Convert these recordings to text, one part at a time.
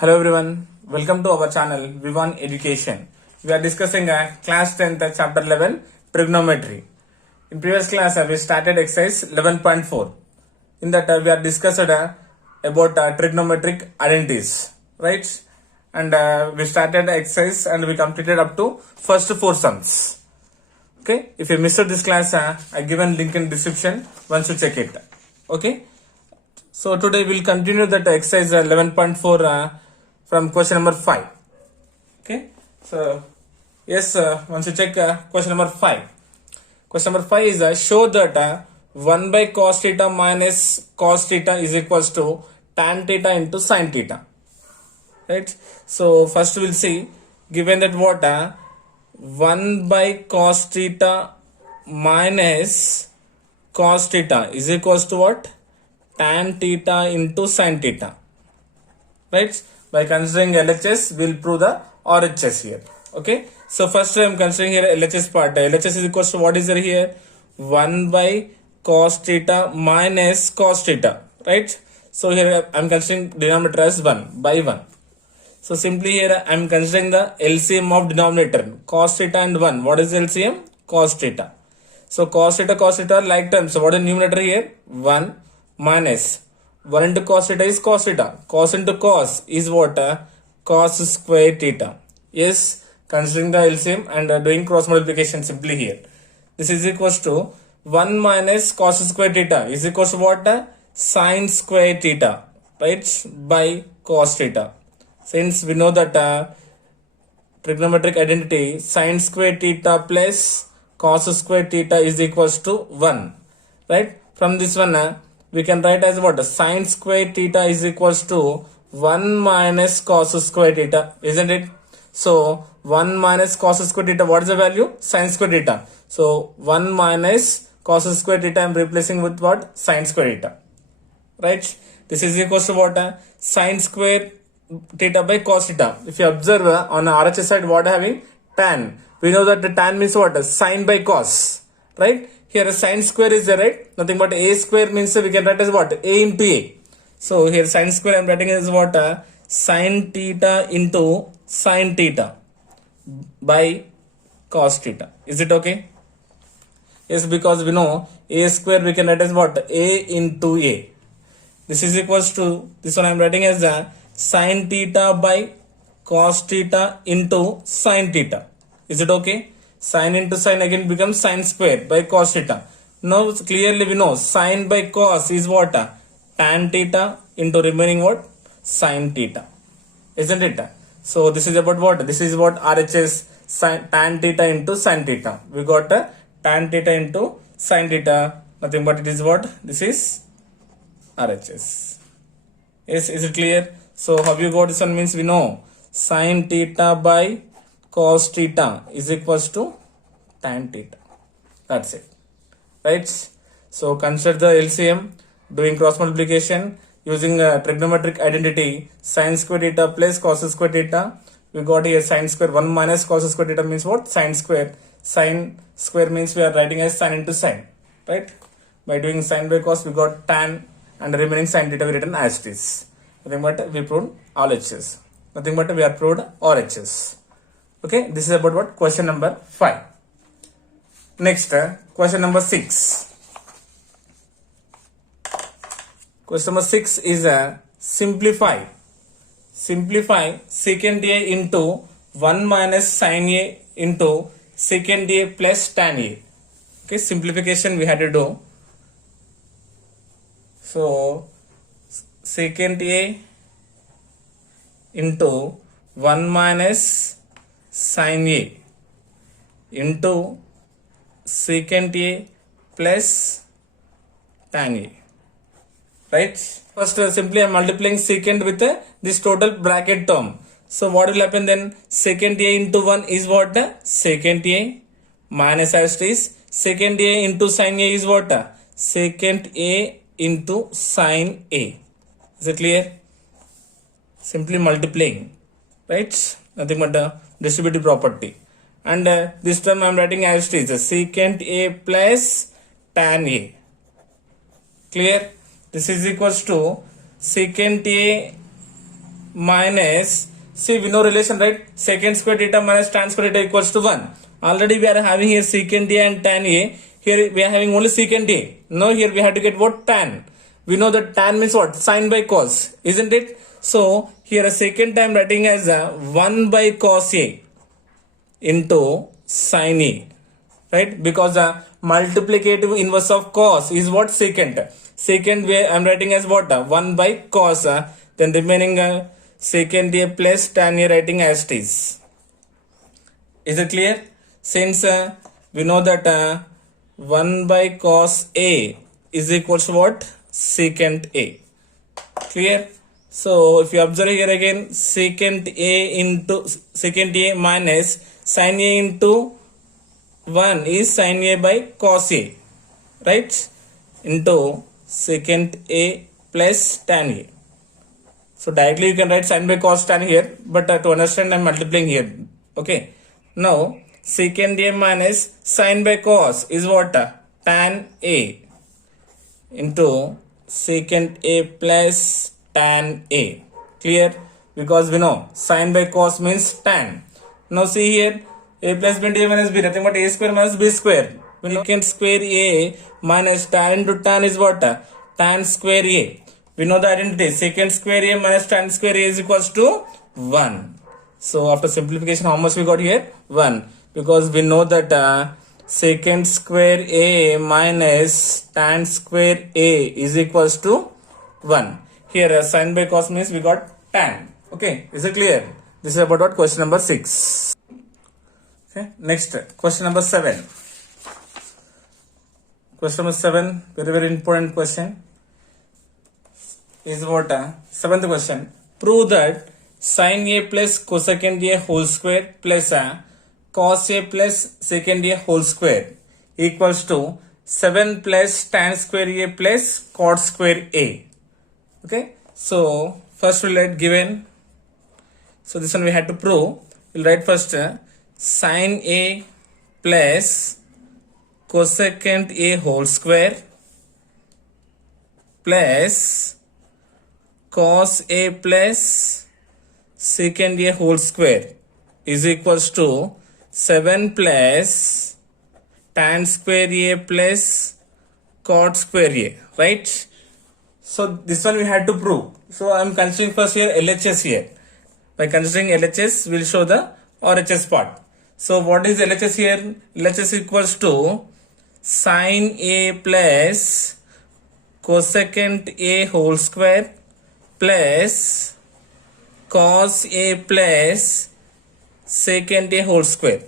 Hello everyone, welcome to our channel V1 Education. We are discussing class 10th chapter 11 trigonometry. In previous class we started exercise 11.4. In that we are discussed about trigonometric identities, right? And we started exercise and we completed up to first 4 sums. Okay, if you missed this class, I given link in description once you check it. Okay, so today we'll continue that exercise 11.4 from question number 5. Okay, so yes, once you check question number 5. Question number 5 is show that 1 by cos theta minus cos theta is equals to tan theta into sin theta. Right, so first we'll see, given that what 1 by cos theta minus cos theta is equals to what? Tan theta into sin theta. Right, by considering LHS we'll prove the RHS here. Okay, so first I am considering here LHS part. LHS is equals to what is there here? 1 by cos theta minus cos theta. Right, so here I am considering denominator as 1 by 1. So simply here I am considering the LCM of denominator cos theta and 1. What is LCM? Cos theta. So cos theta are like terms. So what is the numerator here? 1 minus 1 into cos theta is cos theta. Cos into cos is what? Cos square theta. Yes, considering the LCM and doing cross multiplication simply here. This is equals to 1 minus cos square theta is equals to what? Sin square theta. Right? By cos theta. Since we know that trigonometric identity sin square theta plus cos square theta is equals to 1. Right? From this one we can write as what? Sin square theta is equals to 1 minus cos square theta, isn't it? So 1 minus cos square theta, what is the value? Sin square theta. So 1 minus cos square theta I am replacing with what? Sin square theta. Right? This is equals to what? Sin square theta by cos theta. If you observe on the RHS side, what having? Tan. We know that the tan means what? Sin by cos. Right? Here a sin square is there, right? Nothing but a square means we can write as what? A into a. So here sin square I am writing as what? Sin theta into sin theta by cos theta. Is it okay? Yes, because we know a square we can write as what? A into a. This is equals to, this one I am writing as sin theta by cos theta into sin theta. Is it okay? Sin into sin again becomes sin square by cos theta. Now clearly we know sin by cos is what? Tan theta into remaining what? Sin theta. Isn't it? So this is about what? This is what RHS sin, tan theta into sin theta. We got tan theta into sin theta. Nothing but it is what? This is RHS. Yes, is it clear? So how you got this one means we know sin theta by cos theta is equals to tan theta. That's it. Right? So consider the LCM, doing cross multiplication using trigonometric identity sin square theta plus cos square theta. We got here sin square 1 minus cos square theta means what? Sin square. Sin square means we are writing as sin into sin. Right? By doing sin by cos we got tan and the remaining sin theta we written as it is. Nothing but we proved all H's. Nothing but we are proved all H's. Okay, this is about what? Question number 5. Next, question number 6. Question number 6 is simplify. Simplify secant A into 1 minus sin A into secant A plus tan A. Okay, simplification we had to do. So, secant A into 1 minus sin A into secant A plus tan A. Right? First simply I am multiplying secant with this total bracket term. So what will happen then? Secant A into 1 is what? Secant A minus as it is. Secant A into sin A is what? Secant A into sin A. Is it clear? Simply multiplying. Right? Nothing but the distributive property. And this term I am writing as it is secant A plus tan A. Clear? This is equals to secant A minus, see we know relation, right? Secant square theta minus tan square theta equals to 1. Already we are having here secant A and tan A. Here we are having only secant A. Now here we have to get what? Tan. We know that tan means what? Sin by cos, isn't it? So here a secant I am writing as a 1 by cos A into sin A, right? Because the multiplicative inverse of cos is what? Secant. Secant way I am writing as what? 1 by cos. Then remaining secant A plus tan A writing as it is. Is it clear? Since we know that 1 by cos A is equals to what? Secant A. Clear? So if you observe here again, secant A minus sin A into 1 is sin A by cos A, right? Into secant A plus tan A. So directly you can write sin by cos tan here, but to understand I am multiplying here. Okay. Now secant A minus sin by cos is what? Tan A into secant A plus tan A. Clear? Because we know sin by cos means tan. Now see here, A plus B into A minus B, nothing but A square minus B square. When you can square A minus tan into tan is what? Tan square A. We know the identity. Secant square A minus tan square A is equals to 1. So after simplification, how much we got here? 1. Because we know that secant square A minus tan square A is equals to 1. Here sin by cos means we got tan. Okay, is it clear? This is about what? Question number 6. Okay, next question number 7. Question number 7, very important question. Is what? 7th question. Prove that sin A plus cosecant A whole square plus cos A plus secant A whole square equals to 7 plus tan square A plus cot square A. Okay, so first we'll write given. So this one we had to prove. We'll write first sin A plus cosecant A whole square plus cos A plus secant A whole square is equals to 7 plus tan square A plus cot square A, right? So this one we had to prove. So I am considering first here LHS here. By considering LHS, we will show the RHS part. So what is LHS here? LHS equals to sin A plus cosecant A whole square plus cos A plus secant A whole square,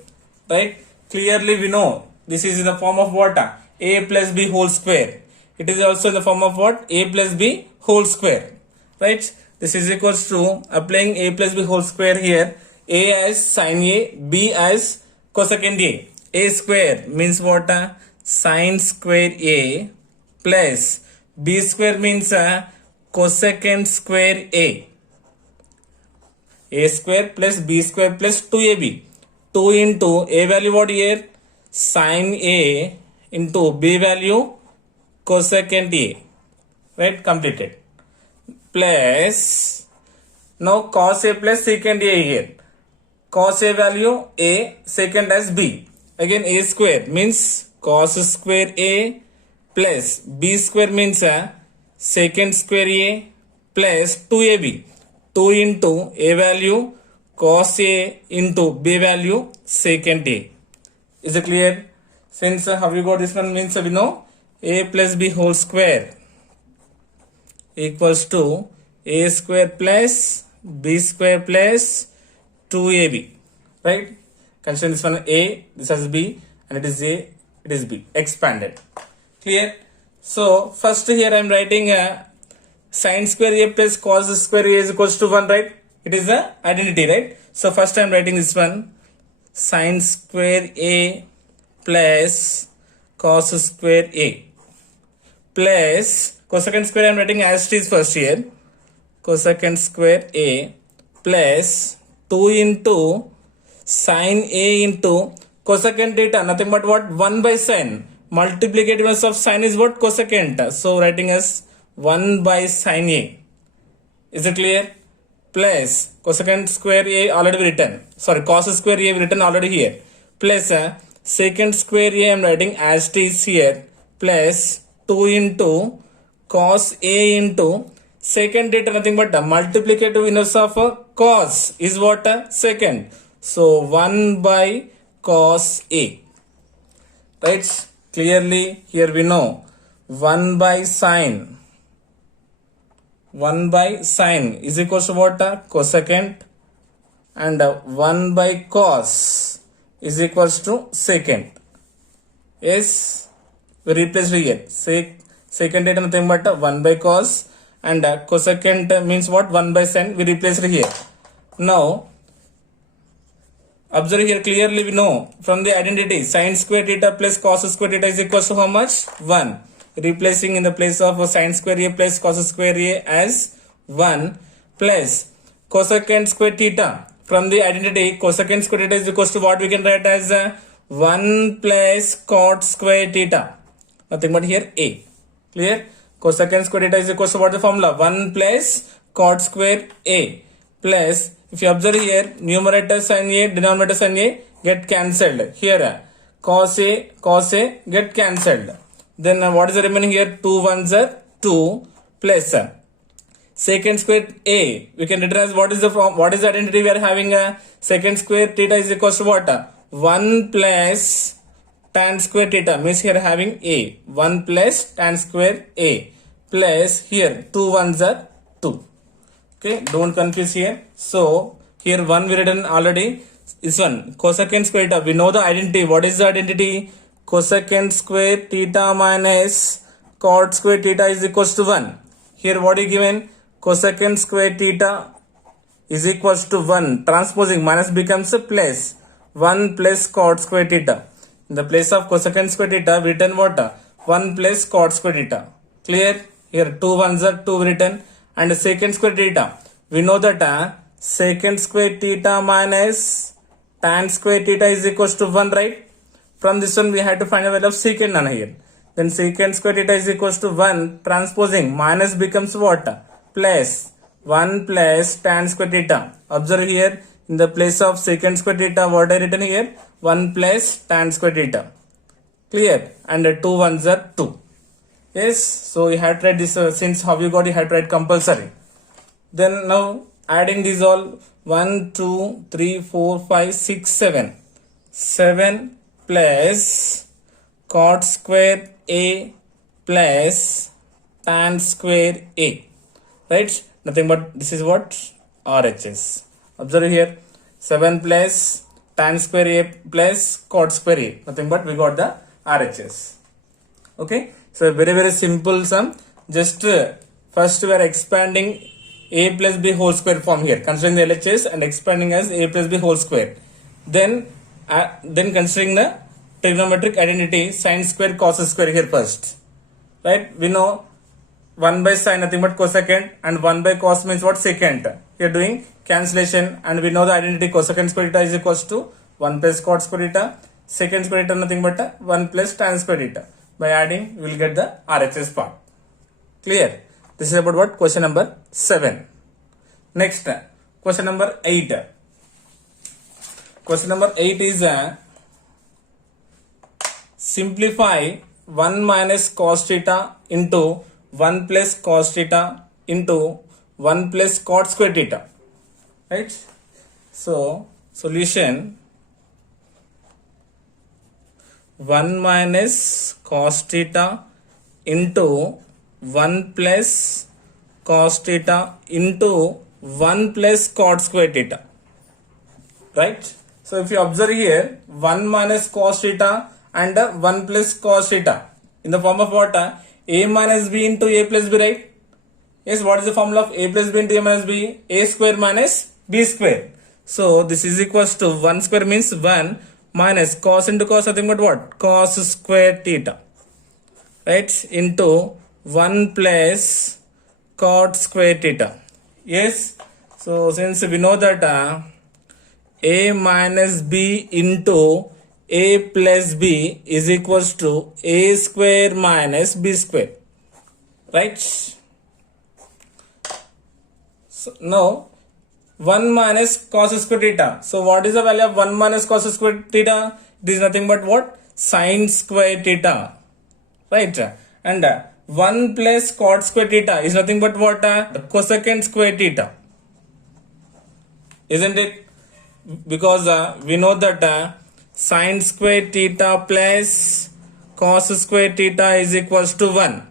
right? Clearly we know this is in the form of what? A plus B whole square. It is also in the form of what? A plus B whole square, right? This is equals to applying A plus B whole square here. A as sin A, B as cosecant A. A square means what? Sin square A plus B square means cosecant square A. A square plus B square plus 2AB. 2 into A value what here? Sin A into B value cosecant A. Right? Completed. Plus now cos A plus secant A here. Cos A value A, secant as B. Again A square means cos square A plus B square means secant square A plus 2AB. 2 into A value cos A into B value secant A. Is it clear? Since how we got this one means we know A plus B whole square equals to A square plus B square plus 2AB, right? Consider this one A, this is B, and it is A, it is B, expanded. Clear? So first here I am writing sin square A plus cos square A is equals to 1, right? It is the identity, right? So first I am writing this one, sin square A plus cos square A plus cosecant square I am writing as it is first here, cosecant square A plus 2 into sin A into cosecant theta, nothing but what? 1 by sin. Multiplicative of sin is what? Cosecant. So writing as 1 by sin A. Is it clear? plus cosecant square a already written, sorry, cos square a written already here, plus secant square a I am writing as it is here, plus 2 into cos a into secant theta, nothing but the multiplicative inverse of cos is what? Secant. So 1 by cos a. Right? Clearly here we know 1 by sine. 1 by sine is equals to what? Cosecant. And 1 by cos is equals to secant. Yes, we replace here. Secant theta nothing but 1 by cos, and cosecant means what? 1 by sin. We replace here. Now observe here, clearly we know from the identity sin square theta plus cos square theta is equals to how much? 1. Replacing in the place of sin square a plus cos square a as 1, plus cosecant square theta. From the identity cosecant square theta is equals to what we can write as 1 plus cot square theta. Nothing but here a. Clear? Cosecant square theta is equals to what the formula? 1 plus cot square a, plus if you observe here, numerator sin a, denominator sin a get cancelled. Here cos a get cancelled. Then what is the remaining here? 2 ones are 2, plus secant square a. We can write as what is the form? What is the identity we are having? Secant square theta is equals to what? 1 plus tan square theta, means here having a. 1 plus tan square a, plus here 2 ones are 2. Okay, don't confuse here. So here 1 we written already. This one cosecant square theta. We know the identity. What is the identity? Cosecant square theta minus cot square theta is equals to 1. Here what is given? Cosecant square theta is equals to 1. Transposing minus becomes a plus 1 plus cot square theta. In the place of cosecant square theta, we written what? 1 plus cot square theta. Clear? Here 2 ones are 2 written. And secant square theta, we know that secant square theta minus tan square theta is equals to 1, right? From this one we had to find a value of secant on here. Then secant square theta is equals to 1. Transposing minus becomes what? Plus 1 plus tan square theta. Observe here, in the place of secant square theta, what I written here? 1 plus tan square theta. Clear? And 2 ones are 2. Yes, so you have to write this, since how you got, you have to write compulsory. Then now adding these all, 1 2 3 4 5 6 7 7 plus cot square a plus tan square a, right? Nothing but this is what? RHS. Observe here, 7 plus tan square a plus cot square a, nothing but we got the RHS. Okay, so very simple sum. Just first we are expanding a plus b whole square form here, considering the LHS, and expanding as a plus b whole square. Then considering the trigonometric identity sin square cos square here first, right? We know 1 by sin nothing but cosecant, and 1 by cos means what? Secant. Here doing cancellation, and we know the identity cosecant square theta is equals to 1 plus cot square theta. Secant square theta nothing but 1 plus tan square theta. By adding, we will get the RHS part. Clear? This is about what? Question number 7. Next, question number 8. Question number 8 is simplify 1 minus cos theta into 1 plus cos theta into 1 plus cot square theta. Right? So, solution 1 minus cos theta into 1 plus cos theta into 1 plus cot square theta. Right? So if you observe here, 1 minus cos theta and 1 plus cos theta in the form of what? A minus b into a plus b, right? Yes, what is the formula of a plus b into a minus b? A square minus b square. So this is equals to 1 square means 1 minus cos into cos, nothing but what? Cos square theta, right? Into 1 plus cot square theta. Yes, so since we know that a minus b into a plus b is equals to a square minus b square, right? So now 1 minus cos square theta. So what is the value of 1 minus cos square theta? It is nothing but what? Sin square theta. Right? And 1 plus cot square theta is nothing but what? Cosecant square theta. Isn't it? Because we know that sin square theta plus cos square theta is equals to 1.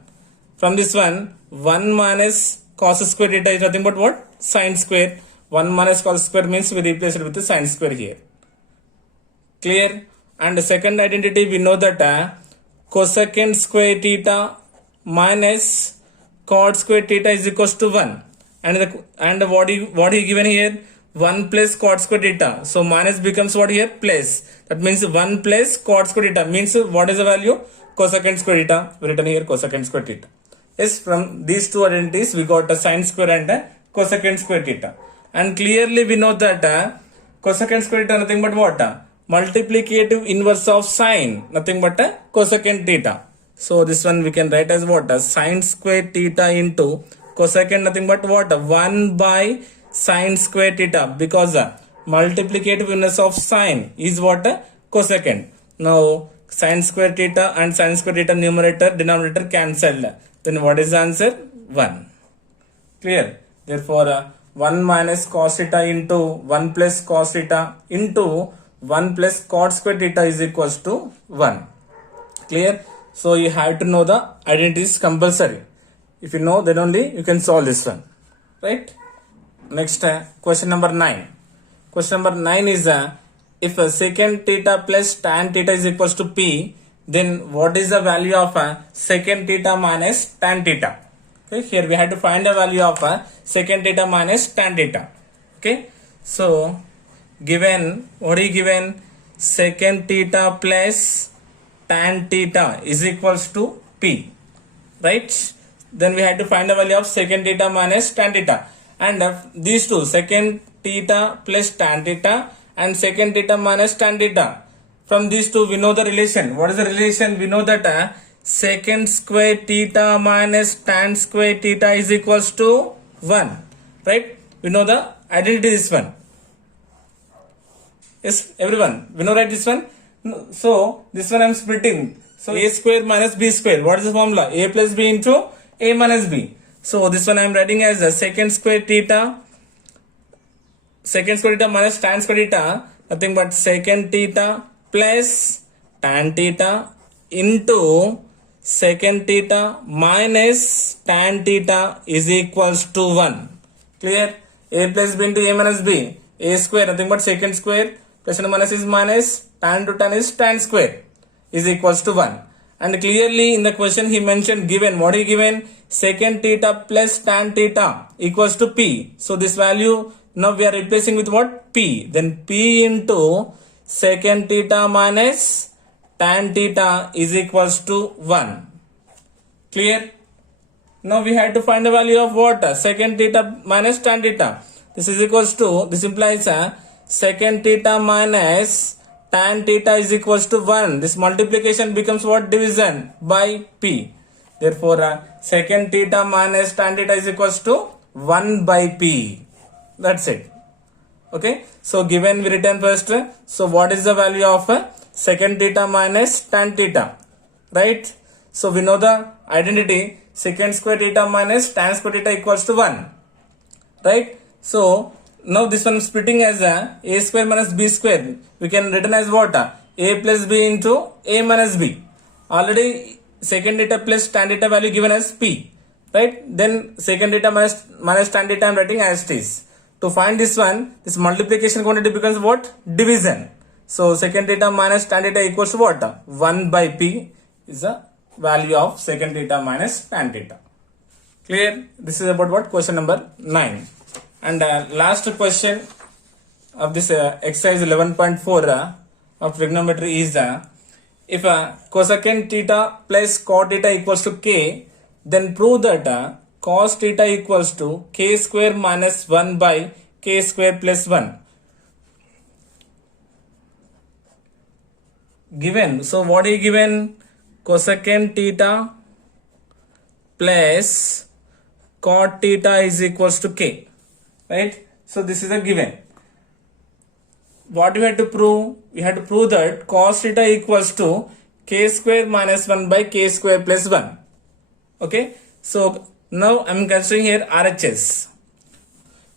From this one, 1 minus cos square theta is nothing but what? Sin square. 1 minus cos square means we replace it with the sin square here. Clear? And the second identity, we know that cosecant square theta minus cot square theta is equals to 1. And what he given here? 1 plus cot square theta. So minus becomes what here? Plus. That means 1 plus cot square theta means what is the value? Cosecant square theta. We written here cosecant square theta. Yes, from these two identities we got a sin square and a cosecant square theta. And clearly we know that cosecant square theta nothing but what? Multiplicative inverse of sine, nothing but cosecant theta. So this one we can write as what? Sin square theta into cosecant nothing but what? 1 by sin square theta, because multiplicative inverse of sine is what? Cosecant. Now sin square theta and sin square theta numerator denominator cancelled. Then what is the answer? 1. Clear? Therefore 1 minus cos theta into 1 plus cos theta into 1 plus cot square theta is equals to 1. Clear? So you have to know the identities compulsory. If you know, then only you can solve this one. Right? Next, question number 9. Question number 9 is if secant theta plus tan theta is equals to P, then what is the value of secant theta minus tan theta? Okay, here we have to find the value of secant theta minus tan theta. Okay, so given, what is given? Secant theta plus tan theta is equals to P. Right? Then we had to find the value of secant theta minus tan theta. And these two, secant theta plus tan theta and secant theta minus tan theta. From these two, we know the relation. What is the relation? We know that secant square theta minus tan square theta is equals to 1. Right? We know the identity this one. Yes, everyone. We know right this one? So, this one I am splitting. So, a square minus b square. What is the formula? A plus b into a minus b. So this one I am writing as a secant square theta minus tan square theta, nothing but secant theta plus tan theta into secant theta minus tan theta is equals to 1. Clear? A plus b into a minus b. A square, nothing but secant square, plus and minus is minus, tan to tan is tan square is equals to 1. And clearly in the question he mentioned given, what he given? Secant theta plus tan theta equals to P. So this value now we are replacing with what? P. Then P into secant theta minus tan theta is equals to 1. Clear? Now we had to find the value of what? Secant theta minus tan theta. This is equals to, this implies secant theta minus tan theta is equals to 1. This multiplication becomes what? Division by P. Therefore, secant theta minus tan theta is equals to 1 by P. That's it. Okay. So, given we written first. So, what is the value of secant theta minus tan theta? Right. So, we know the identity secant square theta minus tan square theta equals to 1. Right. So, now this one splitting as a square minus b square. We can written as what? A plus b into a minus b. Already secant theta plus tan theta value given as P. Right? Then secant theta minus tan theta I am writing as it is. To find this one, this multiplication quantity becomes what? Division. So secant theta minus tan theta equals to what? 1 by P is the value of secant theta minus tan theta. Clear? This is about what? Question number 9. And last question of this exercise 11.4 of trigonometry is if cosecant theta plus cot theta equals to k, then prove that cos theta equals to k square minus 1 by k square plus 1. Given, so what is given? Cosecant theta plus cot theta is equals to k. Right? So this is a given. What we had to prove? We had to prove that cos theta equals to k square minus 1 by k square plus 1. Okay. So now I am considering here RHS.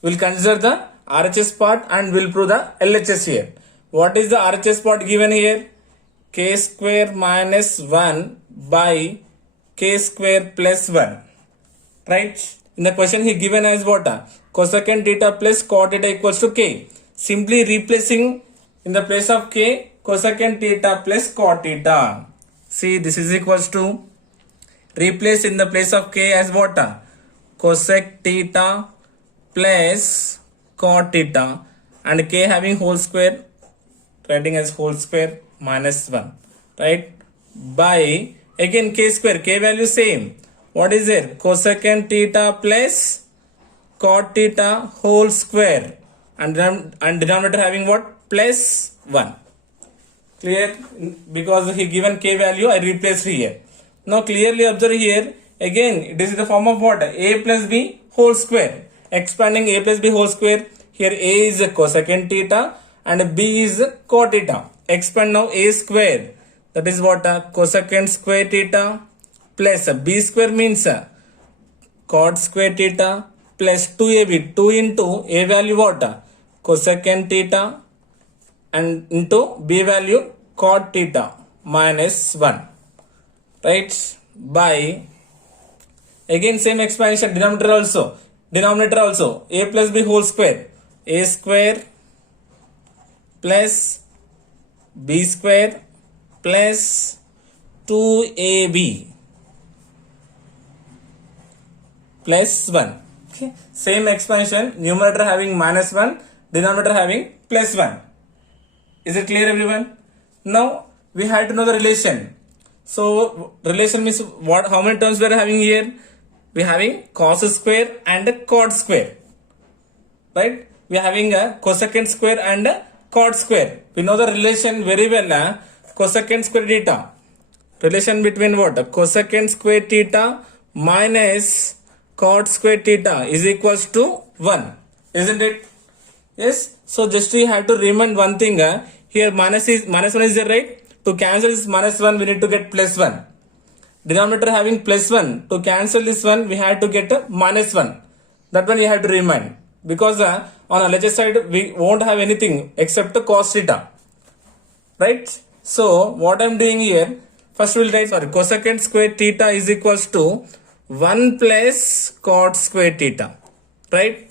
We'll consider the RHS part and we'll prove the LHS here. What is the RHS part given here? K square minus 1 by k square plus 1. Right? In the question he given as what? Cosecant theta plus cot theta equals to k. Simply replacing in the place of k cosecant theta plus cot theta. See, this is equals to replace in the place of k as what? Cosec theta plus cot theta, and k having whole square, writing as whole square minus 1, right? By again k square, k value same. What is it? Cosecant theta plus cot theta whole square, and denominator having what? Plus 1. Clear? Because he given k value, I replaced here. Now clearly observe here, again it is in the form of what? A plus b whole square. Expanding a plus b whole square, here a is cosecant theta and b is cot theta. Expand now a square, that is what? Cosecant square theta plus b square means cot square theta plus 2ab, 2 into a value what? Cosecant theta and into b value cot theta minus 1, right? By again same expansion, denominator also a plus b whole square, a square plus b square plus 2ab plus 1. Okay. Same expansion, numerator having minus 1, denominator having plus 1. Is it clear everyone? Now we had to know the relation. So relation means what? How many terms we are having here? We are having cos square and cot square, right? We are having a cosecant square and a cot square. We know the relation very well. Cosecant square theta, relation between what? Cosecant square theta minus cot square theta is equals to 1, isn't it? Yes. So just we have to remind one thing. Here minus 1 is there, right? To cancel this minus 1, we need to get plus 1. Denominator having plus 1. To cancel this one, we had to get a minus 1. That one you have to remind. Because on LHS side, we won't have anything except the cos theta. Right? So, what I am doing here, first we will write, cosecant square theta is equals to 1 plus cot square theta. Right?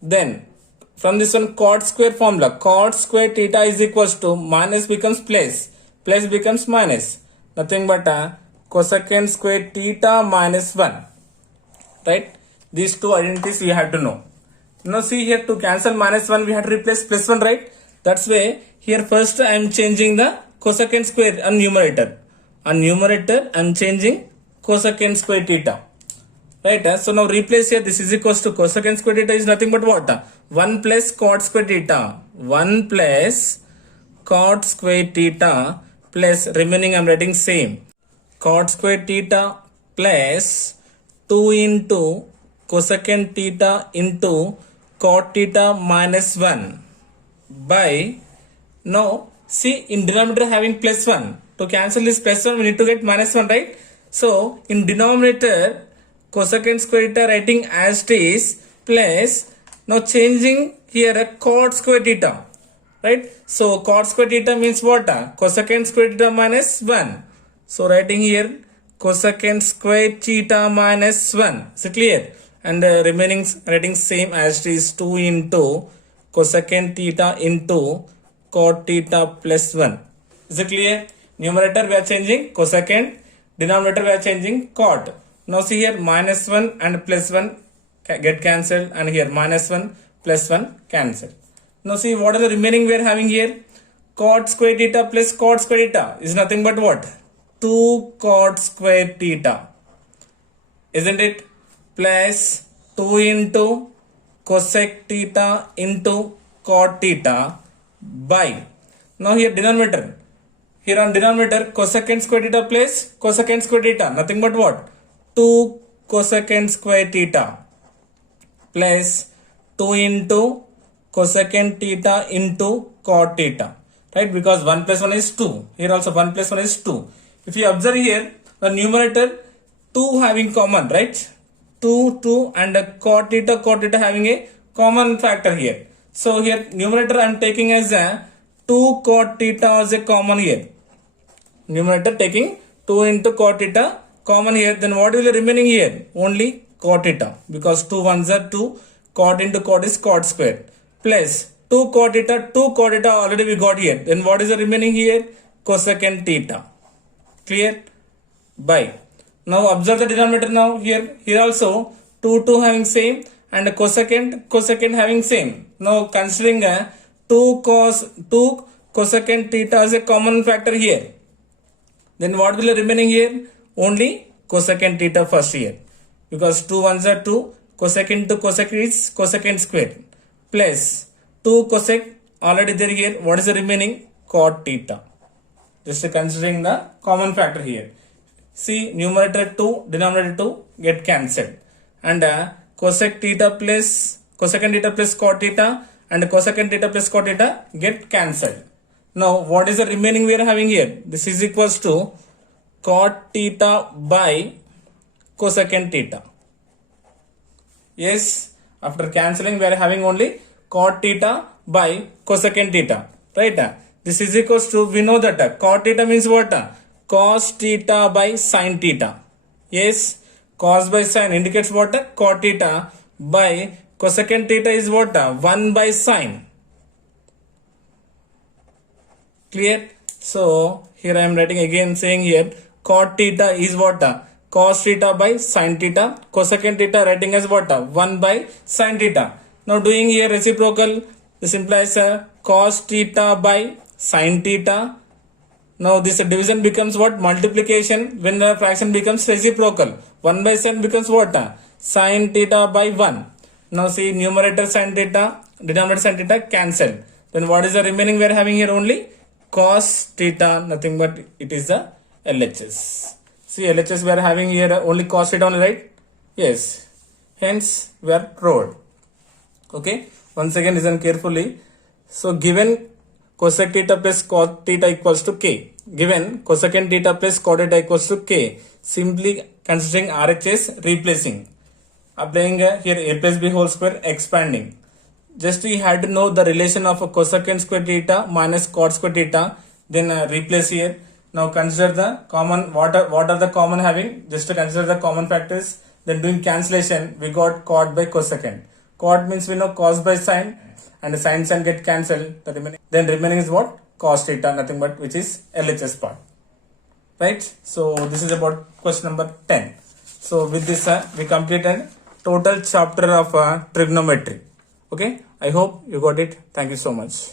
Then, from this one cot square formula, cot square theta is equals to minus becomes plus, plus becomes minus, nothing but cosecant square theta minus 1, right? These two identities we have to know. Now see here, to cancel minus 1 we have to replace plus 1, right? That's why here first I am changing the cosecant square on numerator. On numerator I am changing cosecant square theta. Right, so now replace here, this is equals to cosecant square theta is nothing but what? 1 plus cot square theta. 1 plus cot square theta plus remaining I am writing same. Cot square theta plus 2 into cosecant theta into cot theta minus 1 by, now see in denominator having plus 1. To cancel this plus 1 we need to get minus 1, right? So in denominator cosecant square theta writing as it is plus, now changing here a cot square theta, right? So cot square theta means what? Cosecant square theta minus 1. So writing here cosecant square theta minus 1. Is it clear? And remaining writing same as it is 2 into cosecant theta into cot theta plus 1. Is it clear? Numerator we are changing cosecant, denominator we are changing cot. Now see here minus 1 and plus 1 get cancelled, and here minus 1 plus 1 cancel. Now see what are the remaining we are having here? Cot square theta plus cot square theta is nothing but what? 2 cot square theta, isn't it? Plus 2 into cosec theta into cot theta by, now here denominator, here on denominator cosecant square theta plus cosecant square theta, nothing but what? 2 cosecant square theta plus 2 into cosecant theta into cot theta, right? Because 1 plus 1 is 2. Here also 1 plus 1 is 2. If you observe here, the numerator 2 having common, right? 2 and the cot theta having a common factor here. So here numerator I am taking as a 2 cot theta as a common here. Numerator taking 2 into cot theta common here. Then what will be remaining here? Only cot theta, because 2 ones are 2. Cot into cot is cot square, plus 2 cot theta already we got here. Then what is the remaining here? Cosecant theta. Clear? By now observe the denominator now here also 2 having same and cosecant having same. Now considering 2 cosecant theta as a common factor here, then what will be remaining here? Only cosecant theta first here, because 2 ones are 2. Cosecant to cosecant is cosecant square, plus 2 cosec already there here. What is the remaining? Cot theta. Just considering the common factor here. See, numerator 2, denominator 2 get cancelled, and cosecant theta plus cot theta and cosecant theta plus cot theta get cancelled. Now what is the remaining we are having here? This is equals to cot theta by cosecant theta. Yes, after cancelling we are having only cot theta by cosecant theta, right? This is equals to, we know that cot theta means what? Cos theta by sin theta. Yes, cos by sin indicates what? Cot theta by cosecant theta is what? 1 by sin. Clear? So here I am writing again saying here cot theta is what? Cos theta by sin theta. Cosecant theta writing as what? 1 by sin theta. Now doing here reciprocal, this implies cos theta by sin theta. Now this division becomes what? Multiplication when the fraction becomes reciprocal. 1 by sin becomes what? Sin theta by 1. Now see, numerator sin theta, denominator sin theta cancel. Then what is the remaining we are having here? Only cos theta, nothing but it is the LHS. See, LHS we are having here only cos theta only, right? Yes. Hence we are rolled. Okay. Once again listen carefully. So given cosec theta plus cot theta equals to k. Given cosecant theta plus cot theta equals to k. Simply considering RHS, replacing. Applying here a plus b whole square, expanding. Just we had to know the relation of a cosecant square theta minus cot square theta. Then replace here. Now consider the common, what are the common having? Just to consider the common factors. Then doing cancellation, we got cot by cosecant. Cot means we know cos by sin, and the sin get cancelled. Then remaining is what? Cos theta, nothing but which is LHS part. Right? So this is about question number 10. So with this we completed total chapter of trigonometry. Okay? I hope you got it. Thank you so much.